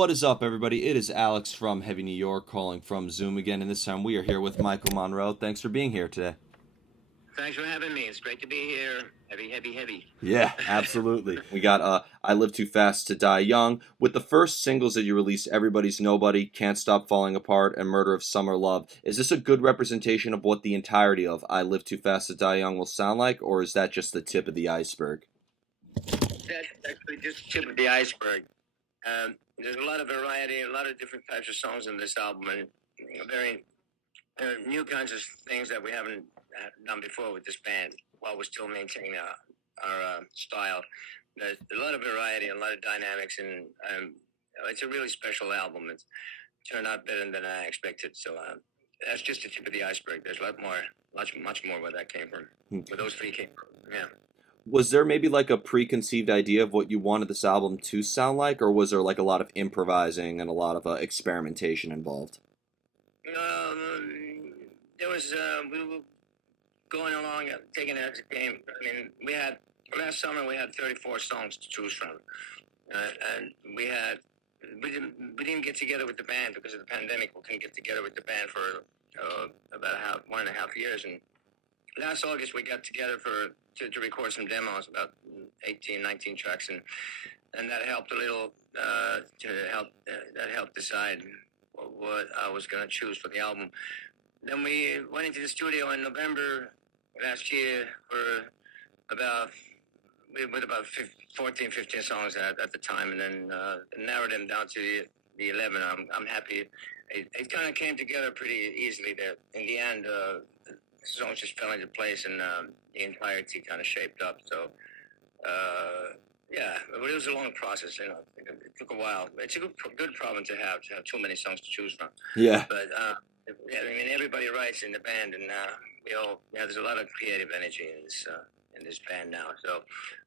What is up, everybody? It is Alex from Heavy New York calling from Zoom again, and this time we are here with Michael Monroe. Thanks for being here today. Thanks for having me. It's great to be here. Heavy, heavy, heavy. Yeah, absolutely. We got I Live Too Fast to Die Young. With the first singles that you released, Everybody's Nobody, Can't Stop Falling Apart, and Murder of Summer Love. Is this a good representation of what the entirety of I Live Too Fast to Die Young will sound like, or is that just the tip of the iceberg? That's actually just the tip of the iceberg. There's a lot of variety, a lot of different types of songs in this album, and very new kinds of things that we haven't done before with this band, while we're still maintaining our style. There's a lot of variety, a lot of dynamics, and it's a really special album. It's turned out better than I expected. So that's just the tip of the iceberg. There's a lot more, much more where that came from, where those three came from. Yeah. Was there maybe like a preconceived idea of what you wanted this album to sound like, or was there like a lot of improvising and a lot of experimentation involved? There was we were going along, taking it as a game. I mean, we had last summer we had 34 songs to choose from, and we didn't get together with the band because of the pandemic. We couldn't get together with the band for about 1.5 years, and last August we got together to record some demos, about 18, 19 tracks, and that helped a little that helped decide what I was going to choose for the album. Then we went into the studio in November last year for about with about 14, 15 songs at the time, and then narrowed them down to the 11. I'm happy. It kind of came together pretty easily there. In the end, the songs just fell into place, and the entirety kind of shaped up. So, yeah, but it was a long process. It took a while. It's a good problem to have too many songs to choose from. Yeah. But yeah, I mean, everybody writes in the band, and there's a lot of creative energy in this band now. So,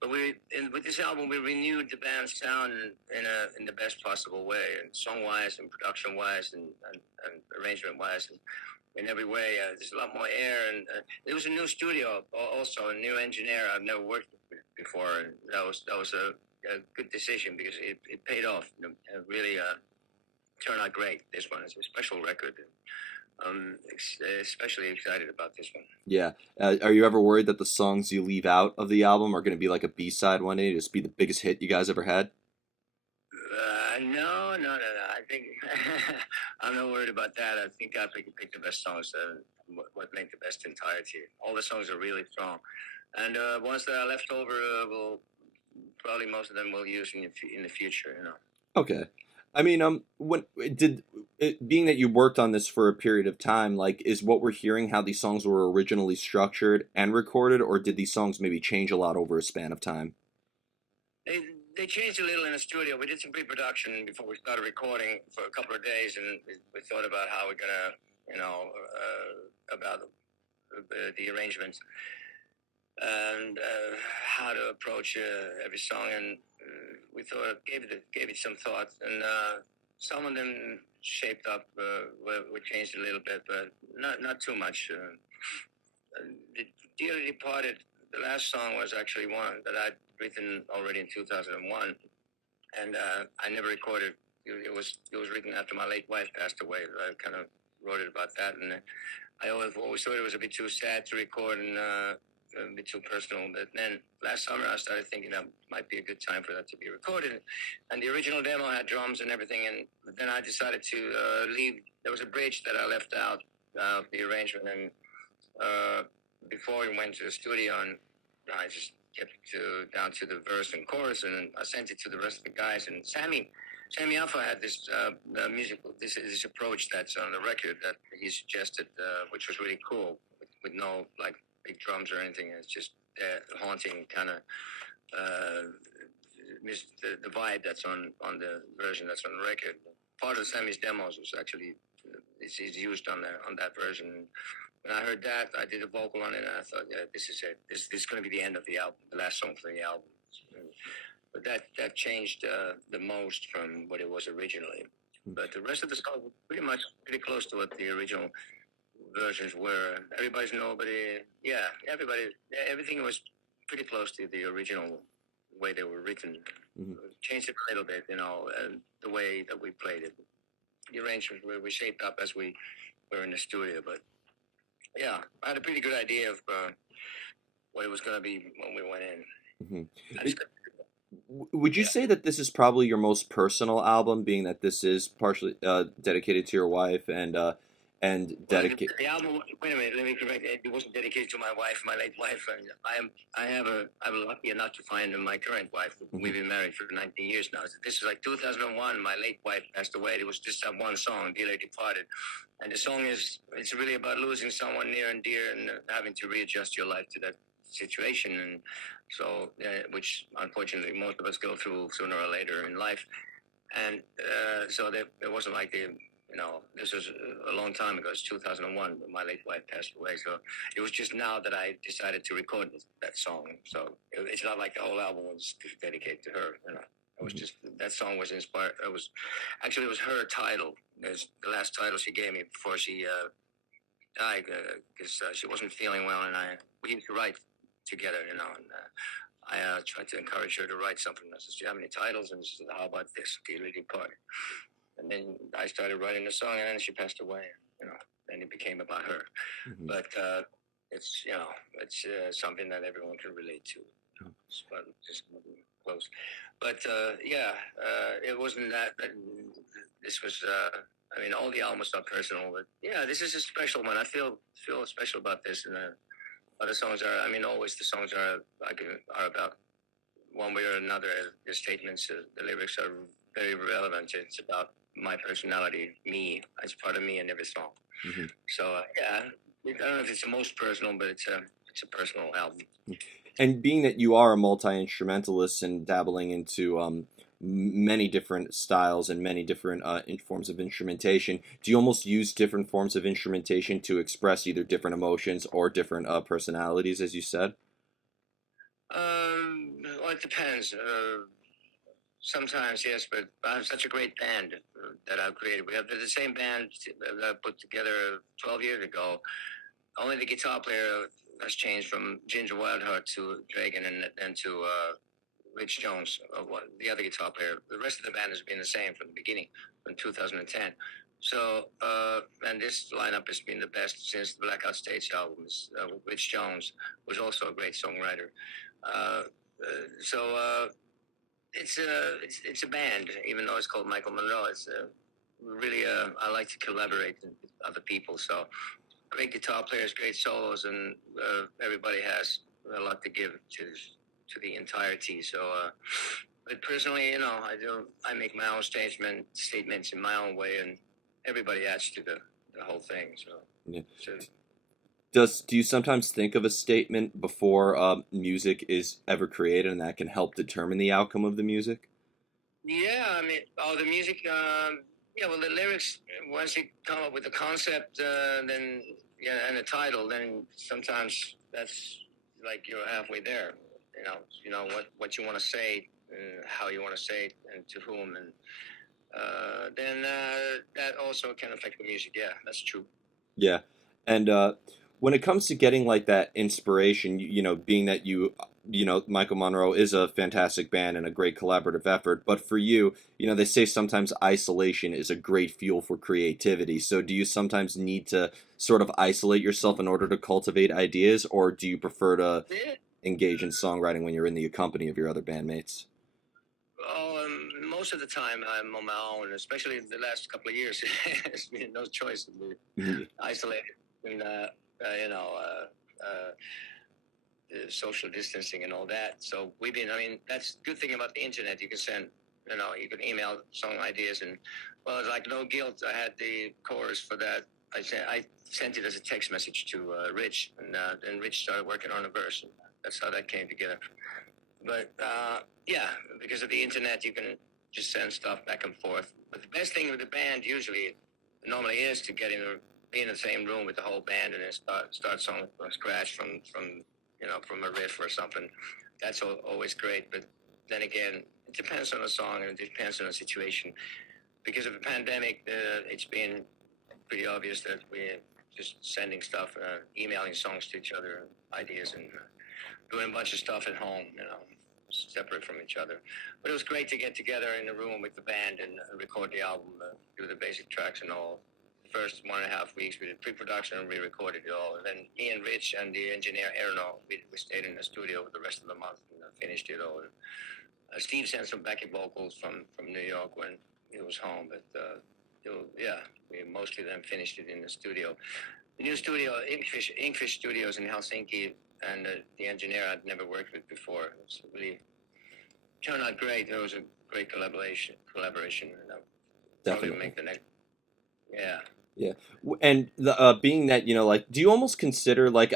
but with this album, we renewed the band's sound in the best possible way, and song wise, and production wise, and arrangement wise, and in every way. There's a lot more air, and there was a new studio, also a new engineer I've never worked with before, and that was a good decision because it paid off. It really turned out great. This one is a special record. I'm especially excited about this one. Yeah. Are you ever worried that the songs you leave out of the album are going to be like a B-side one day, just be the biggest hit you guys ever had? No. I think I'm not worried about that. I think I picked the best songs. What make the best entirety. All the songs are really strong, and ones that are left over, will probably most of them we'll use in the future. Okay. I mean, when did it, being that you worked on this for a period of time, like, is what we're hearing how these songs were originally structured and recorded, or did these songs maybe change a lot over a span of time? They they changed a little in the studio. We did some pre-production before we started recording for a couple of days, and we thought about how we're gonna, about the arrangements and how to approach every song, and we thought gave it some thought, and some of them shaped up. We changed a little bit, but not too much. The Dearly Departed, the last song was actually one that I'd written already in 2001, and I never recorded. It was written after my late wife passed away. I kind of wrote it about that, and I always thought it was a bit too sad to record and a bit too personal. But then last summer I started thinking that might be a good time for that to be recorded, and the original demo had drums and everything. And then I decided to leave. There was a bridge that I left out of the arrangement, and before we went to the studio, and I just kept down to the verse and chorus, and I sent it to the rest of the guys. And Sammy Alpha had this this approach that's on the record that he suggested, which was really cool, with no like big drums or anything. It's just haunting kind of the vibe that's on the version that's on the record. Part of Sammy's demos was actually is used on that version. When I heard that, I did a vocal on it, and I thought, yeah, this is it. This is going to be the end of the album, the last song for the album. But that changed the most from what it was originally. But the rest of the songs were pretty close to what the original versions were. Everybody's Nobody, yeah, everything was pretty close to the original way they were written. Mm-hmm. changed it a little bit, and the way that we played it. The arrangements were shaped up as we were in the studio, but yeah, I had a pretty good idea of what it was going to be when we went in. Hmm. I just, Would you yeah. say that this is probably your most personal album, being that this is partially dedicated to your wife and Well, dedicate? the album. Wait a minute. Let me correct. It wasn't dedicated to my wife, my late wife, and I'm lucky enough to find my current wife. Hmm. We've been married for 19 years now. This is like 2001. My late wife passed away. It was just that one song, "Dearly Departed," and the song it's really about losing someone near and dear and having to readjust your life to that situation, and so which unfortunately most of us go through sooner or later in life. And so it wasn't like this was a long time ago. It's 2001. My late wife passed away, so it was just now that I decided to record that song. So it's not like the whole album was dedicated to her. It was just that song was inspired. It was her title. It's the last title she gave me before she died because she wasn't feeling well, and we used to write together, and I tried to encourage her to write something. I said, "Do you have any titles?" And she said, "How about this, Dearly Departed?" And then I started writing the song, and then she passed away. And it became about her. Hmm. But it's something that everyone can relate to. It's just close. But it wasn't that. This was. I mean, all the albums are personal, but yeah, this is a special one. I feel special about this, and other songs are. I mean, always the songs are about one way or another. The statements, the lyrics are very relevant. It's about my personality, me. It's part of me in every song. Hmm. So yeah, I don't know if it's the most personal, but it's a personal album. And being that you are a multi-instrumentalist and dabbling into many different styles and many different forms of instrumentation, do you almost use different forms of instrumentation to express either different emotions or different personalities, as you said? Well, it depends. Sometimes yes, but I have such a great band that I've created. We have the same band that I put together 12 years ago. Only the guitar player has changed from Ginger Wildheart to Dragon and then to Rich Jones, the other guitar player. The rest of the band has been the same from the beginning, from 2010. So, and this lineup has been the best since the Blackout Stage albums. Rich Jones was also a great songwriter. So it's a band, even though it's called Michael Monroe. It's really I like to collaborate with other people. So great guitar players, great solos, and everybody has a lot to give to the entirety. So, but personally, I make my own statements in my own way, and everybody adds to the whole thing. Yeah. So Do you sometimes think of a statement before music is ever created, and that can help determine the outcome of the music? yeah, I mean, the music. Yeah, well, the lyrics. Once you come up with the concept, then yeah, and the title, then sometimes that's like you're halfway there. What you want to say, and how you want to say it, and to whom, and then that also can affect the music. Yeah, that's true. Yeah, and when it comes to getting like that inspiration, being that Michael Monroe is a fantastic band and a great collaborative effort, but for you, they say sometimes isolation is a great fuel for creativity. So do you sometimes need to sort of isolate yourself in order to cultivate ideas, or do you prefer to Yeah. engage in songwriting when you're in the company of your other bandmates? Oh, most of the time I'm on my own, especially the last couple of years. It's been no choice to be isolated and social distancing and all that. So we've been. I mean, that's the good thing about the internet. You can send, you can email song ideas, and well, it's like no guilt. I had the chorus for that. I sent it as a text message to Rich, and then Rich started working on a verse, and that's how that came together. But yeah, because of the internet, you can just send stuff back and forth. But the best thing with the band usually normally is to be in the same room with the whole band and then start song from scratch from a riff or something. That's always great. But then again, it depends on the song and it depends on the situation. Because of the pandemic, it's been pretty obvious that we're just sending stuff, emailing songs to each other, ideas, and doing a bunch of stuff at home. separate from each other. But it was great to get together in a room with the band and record the album, do the basic tracks and all. The first 1.5 weeks we did pre-production and we recorded it all. And then me and Rich and the engineer Erno, we stayed in the studio for the rest of the month and finished it all. Steve sent some backing vocals from New York when he was home, but yeah, we mostly then finished it in the studio. The new studio, Inkfish Studios in Helsinki, and the engineer I'd never worked with before. It really turned out great. There was a great collaboration, and Definitely. probably make the next. Yeah. Yeah, and the being that like, do you almost consider like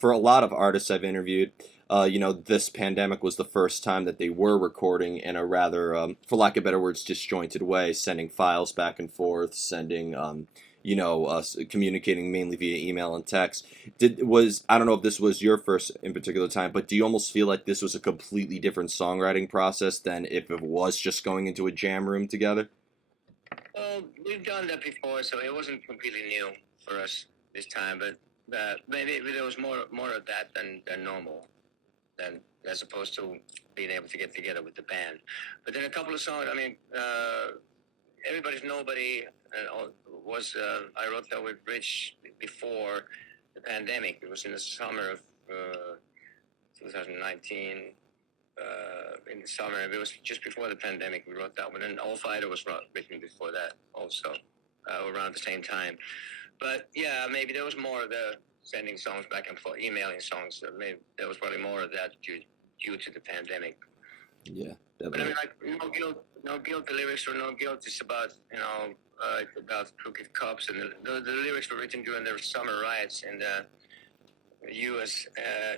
for a lot of artists I've interviewed, this pandemic was the first time that they were recording in a rather, for lack of better words, disjointed way, sending files back and forth, sending, communicating mainly via email and text. I don't know if this was your first in particular time, but do you almost feel like this was a completely different songwriting process than if it was just going into a jam room together? Well, we've done that before, so it wasn't completely new for us this time. But maybe there was more of that than normal, than as opposed to being able to get together with the band. But then a couple of songs. I mean, Everybody's Nobody was I wrote that with Rich before the pandemic. It was in the summer of 2019. In the summer, it was just before the pandemic. We wrote that one, and All Fighter was written before that, also around the same time. But yeah, maybe there was more of the sending songs back and forth, emailing songs. So maybe there was probably more of that due to the pandemic. Yeah, definitely. But I mean, like no guilt. The lyrics were no guilt. It's about it's about crooked cops, and the lyrics were written during the summer riots in the U.S.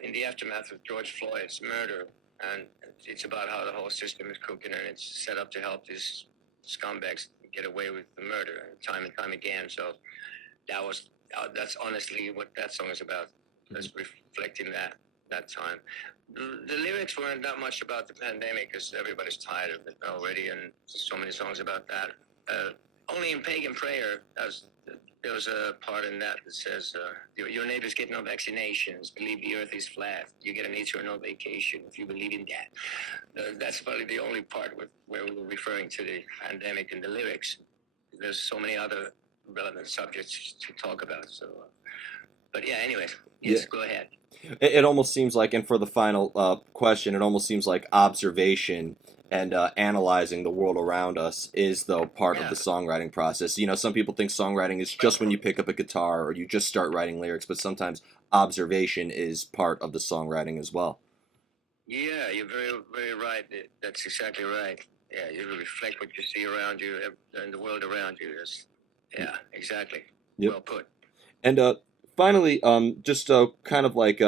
In the aftermath of George Floyd's murder. And it's about how the whole system is crooked, and it's set up to help these scumbags get away with the murder time and time again. So that's honestly what that song is about. That's reflecting that time. The lyrics weren't that much about the pandemic because everybody's tired of it already, and so many songs about that. Only in Pagan Prayer, there was a part in that says, your neighbors get no vaccinations, believe the earth is flat, you get an eternal vacation if you believe in that. That's probably the only part where we were referring to the pandemic in the lyrics. There's so many other relevant subjects to talk about. So, but yeah, anyways, yes, go ahead. It almost seems like, and for the final question, it almost seems like observation and analyzing the world around us is, though, part of the songwriting process. Some people think songwriting is just when you pick up a guitar or you just start writing lyrics, but sometimes observation is part of the songwriting as well. Yeah, you're very, very right. That's exactly right. Yeah, you reflect what you see around you and the world around you. Yeah, exactly. Yep. Well put. And finally, just kind of like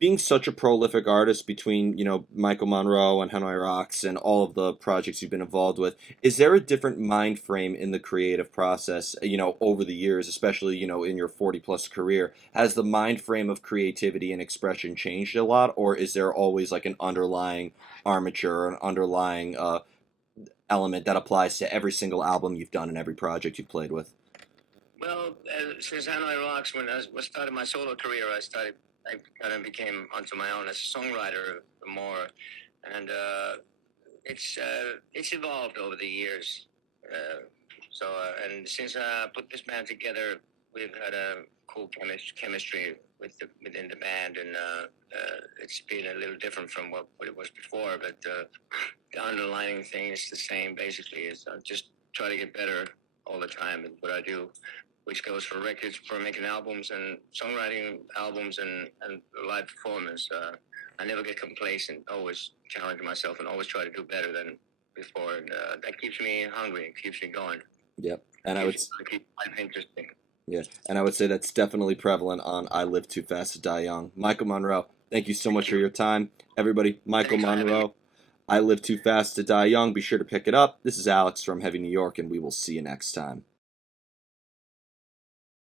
being such a prolific artist between, Michael Monroe and Hanoi Rocks and all of the projects you've been involved with, is there a different mind frame in the creative process, over the years, especially, in your 40-plus career? Has the mind frame of creativity and expression changed a lot, or is there always like an underlying armature, an underlying element that applies to every single album you've done and every project you've played with? Well, since Hanoi Rocks, when I started my solo career, I kind of became onto my own as a songwriter more, and it's evolved over the years. And since I put this band together, we've had a cool chemistry within the band, and it's been a little different from what it was before. But the underlying thing is the same. Basically, is I just try to get better all the time in what I do, which goes for records, for making albums and songwriting albums and live performance. I never get complacent, always challenge myself and always try to do better than before. And that keeps me hungry and keeps me going. Yep. And I would keep life interesting. Yeah, and I would say that's definitely prevalent on I Live Too Fast to Die Young. Michael Monroe, thank you so much for your time. Everybody, Michael Monroe, I Live Too Fast to Die Young. Be sure to pick it up. This is Alex from Heavy New York, and we will see you next time.